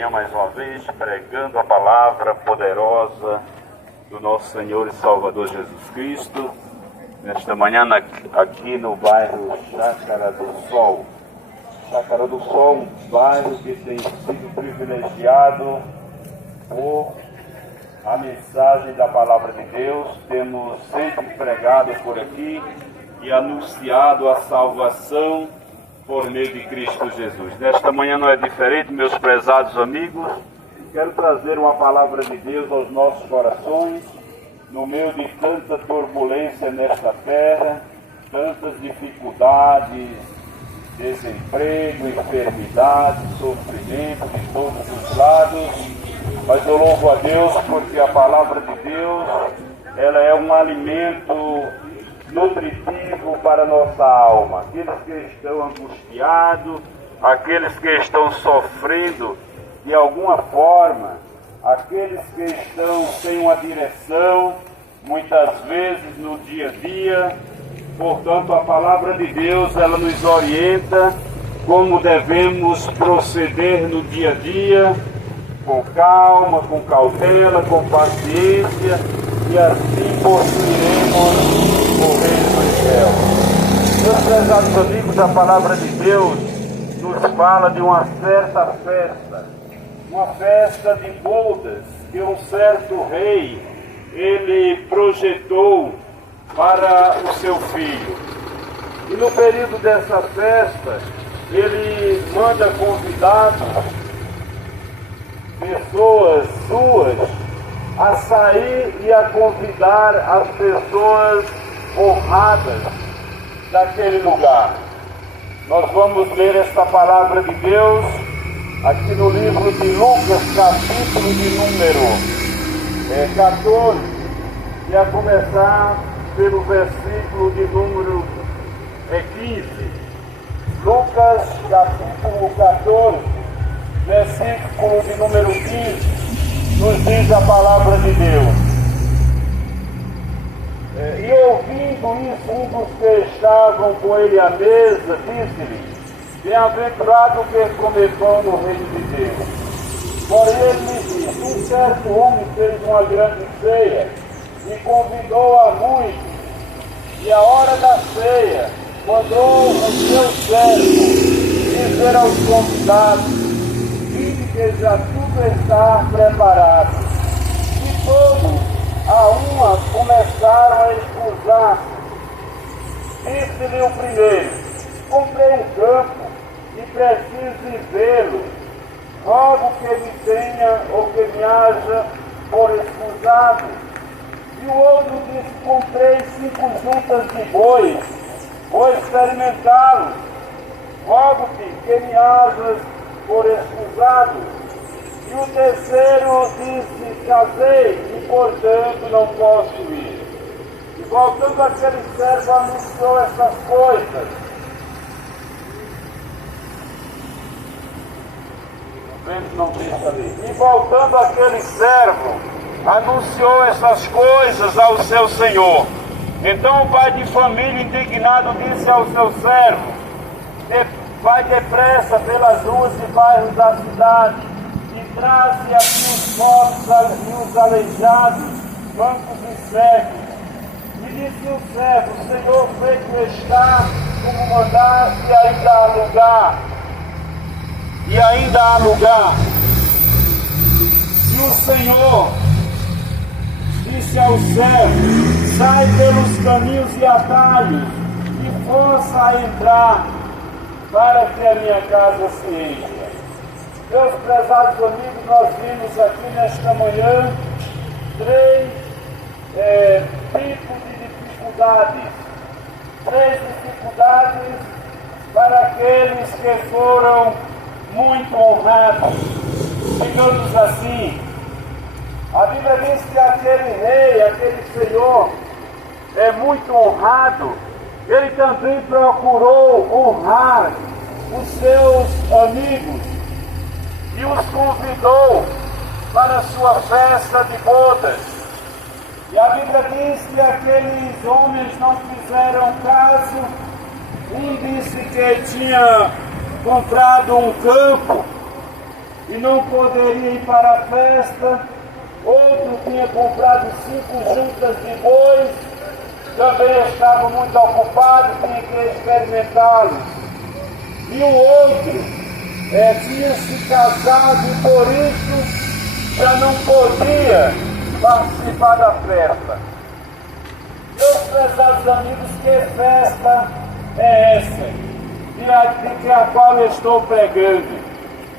manhã mais uma vez, pregando a palavra poderosa do nosso Senhor e Salvador Jesus Cristo. Nesta manhã aqui no bairro Chácara do Sol. Chácara do Sol, um bairro que tem sido privilegiado por a mensagem da palavra de Deus. Temos sempre pregado por aqui e anunciado a salvação por meio de Cristo Jesus. Nesta manhã não é diferente, meus prezados amigos. Quero trazer uma palavra de Deus aos nossos corações, no meio de tanta turbulência nesta terra, tantas dificuldades, desemprego, enfermidade, sofrimento de todos os lados. Mas eu louvo a Deus porque a palavra de Deus, ela é um alimento nutritivo para a nossa alma. Aqueles que estão angustiados, aqueles que estão sofrendo de alguma forma, aqueles que estão sem uma direção, muitas vezes no dia a dia. Portanto, a palavra de Deus, ela nos orienta como devemos proceder no dia a dia, com calma, com cautela, com paciência, e assim possuiremos o reino dos céus. Meus prezados amigos, a palavra de Deus nos fala de uma certa festa, uma festa de bodas que um certo rei, ele projetou para o seu filho. E no período dessa festa, ele manda convidados, pessoas suas, a sair e a convidar as pessoas honradas daquele lugar. Nós vamos ler esta palavra de Deus aqui no livro de Lucas, capítulo de número 14, e a começar pelo versículo de número 15. Lucas, capítulo 14, versículo de número 15, nos diz a palavra de Deus. E ouvindo isso, um dos que estavam com ele à mesa, disse-lhe: bem-aventurado que come pão no reino de Deus. Porém ele me disse: um certo homem fez uma grande ceia e convidou a muitos, e a hora da ceia mandou o seu servo dizer aos convidados: vinde que já tudo está preparado. E todos a uma começaram a escusar. Disse-lhe o primeiro: comprei um campo e preciso vê-lo. Rogo que me tenha ou que me haja por escusado. E o outro disse: comprei 5 juntas de bois, vou experimentá-lo. Rogo-te que me hajas por escusado. E o terceiro disse: casei e portanto não posso ir. E voltando aquele servo anunciou essas coisas. Não deixa ali. E voltando aquele servo anunciou essas coisas ao seu senhor. Então o pai de família, indignado, disse ao seu servo: vai depressa pelas ruas e bairros da cidade e traze aqui os mortos e os aleijados, mancos e cegos. E disse o servo: Senhor, feito está como mandaste, e ainda há lugar. E o Senhor disse ao servo: sai pelos caminhos e atalhos e força a entrar, para que a minha casa se encha. Meus prezados amigos, nós vimos aqui nesta manhã 3 tipos de dificuldades. 3 dificuldades para aqueles que foram muito honrados, digamos assim. A Bíblia diz que aquele rei, aquele senhor, é muito honrado. Ele também procurou honrar os seus amigos e os convidou para a sua festa de bodas. E a Bíblia diz que aqueles homens não fizeram caso. Um disse que tinha comprado um campo e não poderia ir para a festa. Outro tinha comprado 5 juntas de bois, também estava muito ocupado, tinha que experimentá-los. E o outro tinha se casado e por isso já não podia participar da festa. Meus prezados amigos, que festa é essa de a qual eu estou pregando?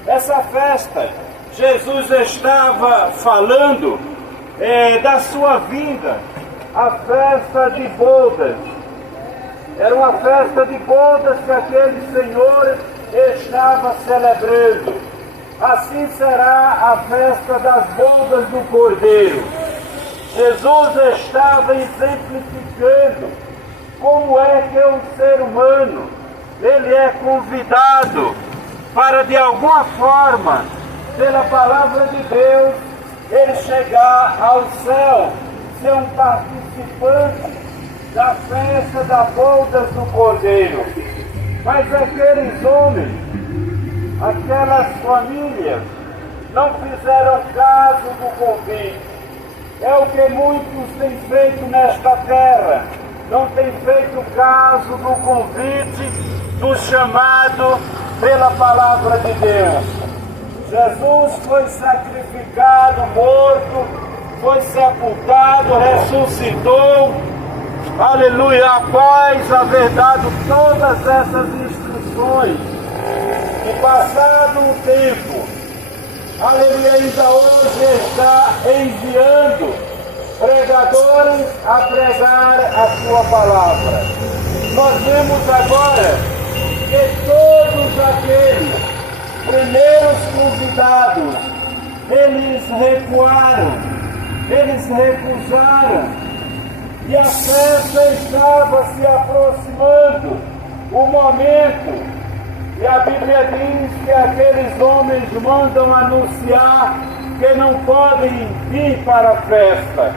Essa festa, Jesus estava falando da sua vinda, a festa de bodas. Era uma festa de bodas que aquele Senhor estava celebrando. Assim será a festa das bodas do Cordeiro. Jesus estava exemplificando como é que um ser humano, ele é convidado para de alguma forma, pela palavra de Deus, ele chegar ao céu, ser um participante da festa das bodas do Cordeiro. Mas aqueles homens, aquelas famílias, não fizeram caso do convite. É o que muitos têm feito nesta terra, não têm feito caso do convite, do chamado pela palavra de Deus. Jesus foi sacrificado, morto, foi sepultado, ressuscitou, aleluia, após haver dado todas essas instruções. E passado um tempo, aleluia, ainda hoje está enviando pregadores a pregar a sua palavra. Nós vemos agora que todos aqueles primeiros convidados, eles recuaram, eles recusaram, e a festa estava se aproximando, o momento. E a Bíblia diz que aqueles homens mandam anunciar que não podem vir para a festa.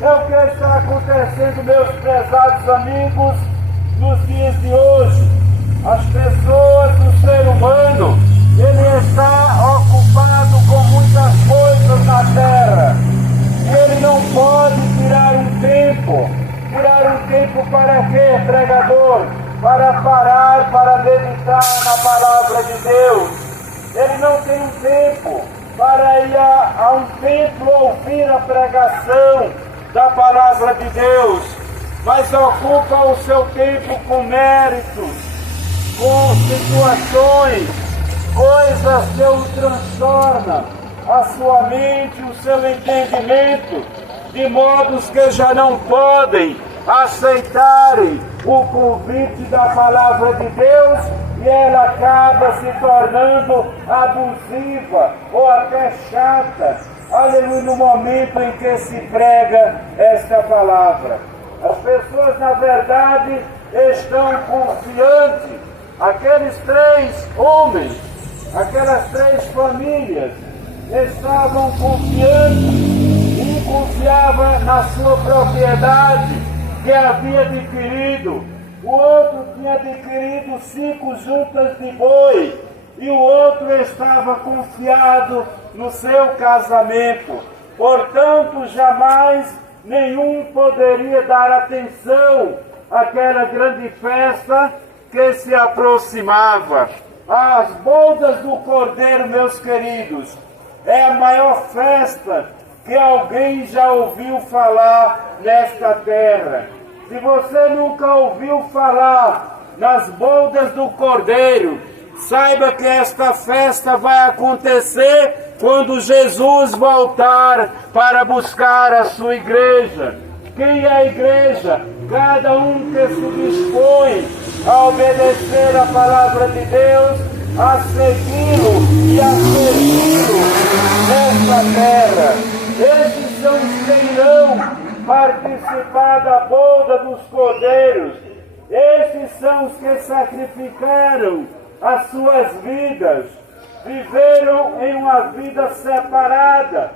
É o que está acontecendo, meus prezados amigos, nos dias de hoje. As pessoas, o ser humano, ele está ocupado com muitas coisas na terra. Ele não pode tirar um tempo para quê, pregador? Para parar, para meditar na palavra de Deus. Ele não tem um tempo para ir a um templo ouvir a pregação da palavra de Deus, mas ocupa o seu tempo com méritos, com situações, coisas que o transtornam, a sua mente, o seu entendimento, de modos que já não podem aceitarem o convite da palavra de Deus, e ela acaba se tornando abusiva ou até chata, aleluia, no momento em que se prega esta palavra. As pessoas, na verdade, estão confiantes. Aqueles 3 homens, aquelas 3 famílias estavam confiantes. Um confiava na sua propriedade que havia adquirido, o outro tinha adquirido 5 juntas de boi, e o outro estava confiado no seu casamento. Portanto, jamais nenhum poderia dar atenção àquela grande festa que se aproximava. As bodas do Cordeiro, meus queridos, é a maior festa que alguém já ouviu falar nesta terra. Se você nunca ouviu falar nas bodas do Cordeiro, saiba que esta festa vai acontecer quando Jesus voltar para buscar a sua igreja. Quem é a igreja? Cada um que se dispõe a obedecer a palavra de Deus, a segui-lo e a servi-lo nesta terra. Esses são os que irão participar da boda dos cordeiros. Esses são os que sacrificaram as suas vidas, viveram em uma vida separada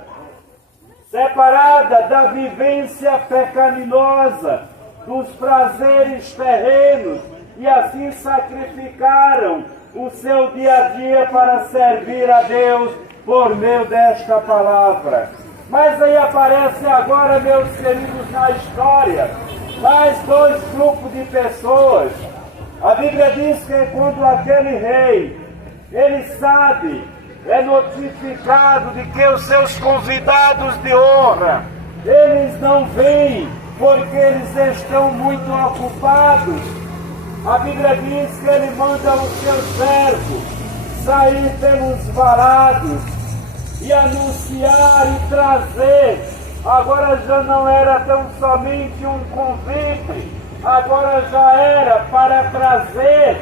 da vivência pecaminosa, dos prazeres terrenos, e assim sacrificaram o seu dia a dia para servir a Deus por meio desta palavra. Mas aí aparece agora, meus queridos, na história, mais dois grupos de pessoas. A Bíblia diz que quando aquele rei, ele sabe, é notificado de que os seus convidados de honra, eles não vêm porque eles estão muito ocupados. A Bíblia diz que ele manda o seu servo sair pelos valados e anunciar e trazer. Agora já não era tão somente um convite, agora já era para trazer